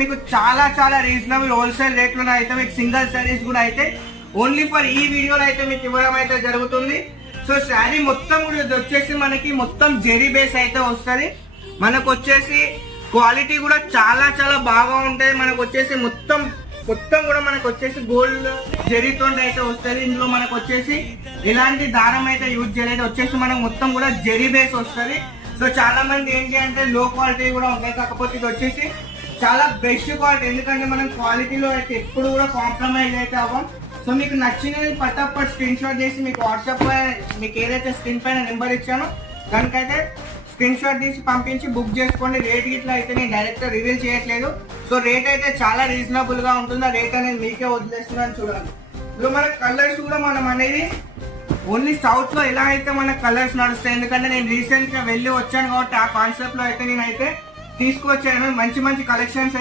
మీకు చాలా చాలా రీజనబుల్ హోల్సేల్ రేట్లోనే అయితే మీకు సింగిల్ సారీస్ కూడా అయితే ఓన్లీ ఫర్ ఈ వీడియోలో అయితే మీకు ఇవ్వడం అయితే జరుగుతుంది. సో శారీ మొత్తం కూడా ఇది వచ్చేసి మనకి మొత్తం జెరీ బేస్ అయితే వస్తుంది. మనకు వచ్చేసి క్వాలిటీ కూడా చాలా చాలా బాగా ఉంటాయి. మనకు వచ్చేసి మొత్తం కూడా మనకు వచ్చేసి గోల్డ్ జెరీతో అయితే వస్తుంది. ఇందులో మనకు వచ్చేసి ఎలాంటి దారం అయితే యూజ్ చేయలేదు. వచ్చేసి మనకు మొత్తం కూడా జెరీ బేస్ వస్తుంది. సో చాలా మంది ఏంటి అంటే లో క్వాలిటీ కూడా ఉంటాయి, కాకపోతే ఇది వచ్చేసి చాలా బెస్ట్ క్వాలిటీ. ఎందుకంటే మనం క్వాలిటీలో అయితే ఎప్పుడు కూడా కాంప్రమైజ్ అయితే అవ్వం. సో మీకు నచ్చినది పటాపట్ స్క్రీన్ షాట్ చేసి మీకు వాట్సాప్ మీకు ఏదైతే స్క్రీన్ పైన నెంబర్ ఇచ్చానో దానికైతే స్క్రీన్ షాట్ తీసి పంపించి బుక్ చేసుకోండి. రేట్ ఇట్లా అయితే నేను డైరెక్ట్ రివీల్ చేయట్లేదు. సో రేట్ అయితే చాలా రీజనబుల్ గా ఉంటుంది. ఆ రేట్ అనేది మీకే వదిలేస్తున్నాను చూడండి. ఇప్పుడు మన కలర్స్ కూడా మనం అనేది ఓన్లీ సౌత్ లో ఎలా అయితే మన కలర్స్ నడుస్తాయి, ఎందుకంటే నేను రీసెంట్ గా వెళ్ళి వచ్చాను కాబట్టి ఆ కాన్సెప్ట్ లో అయితే నేనైతే తీసుకొచ్చాను. మంచి మంచి కలెక్షన్స్